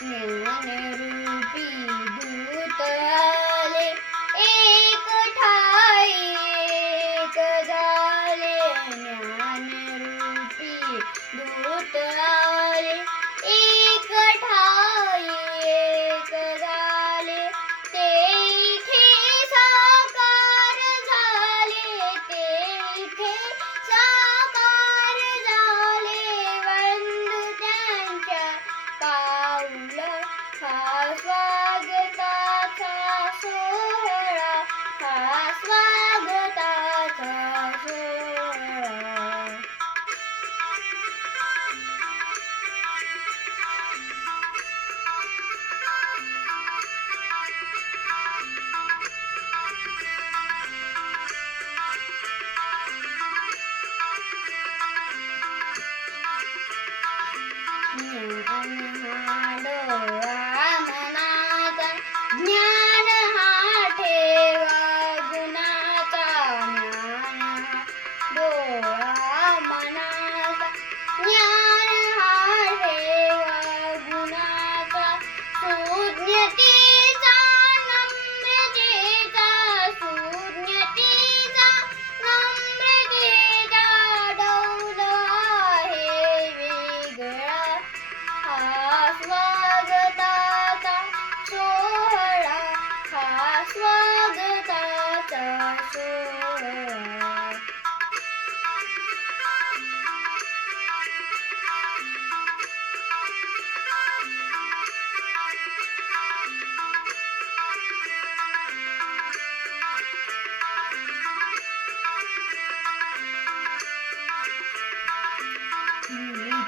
ज्ञानरूपी दूत आले, एक ठाई एक झाले. ज्ञानरूपी दूत आले, एक ठाई एक झाले. ते इथे साकार झाले, ते इथे साकार झाले. वंदू त्यांच्या पाऊल, हा स्वागताचा सोहळा, हा स्वागताचा सोहळा. ज्ञान हा डोळा मनाचा, ज्ञान हा ठेवा गुणाचा. ज्ञान हा डोळा मनाचा, ज्ञान हा ठेवा गुणाचा. सुज्ञतेचा नम्रतेचा, सुज्ञतेचा नम्रतेचा डौल आहे वेगळा. हा स्वागताचा सोहळा, हा स्वागताचा सोहळा.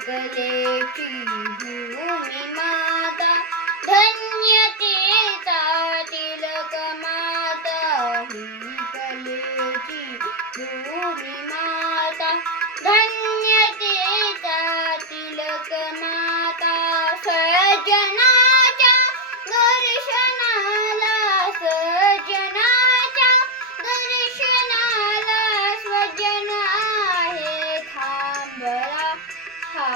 कलेची भूमी माता, धन्यतेचा तिलक माता. ही कलेची भूमी माता, धन्यतेचा तिलक माता. सज्जनाच्या दर्शनाला, सज्जनाच्या दर्शनाला स्वजन आहे थांबला. हा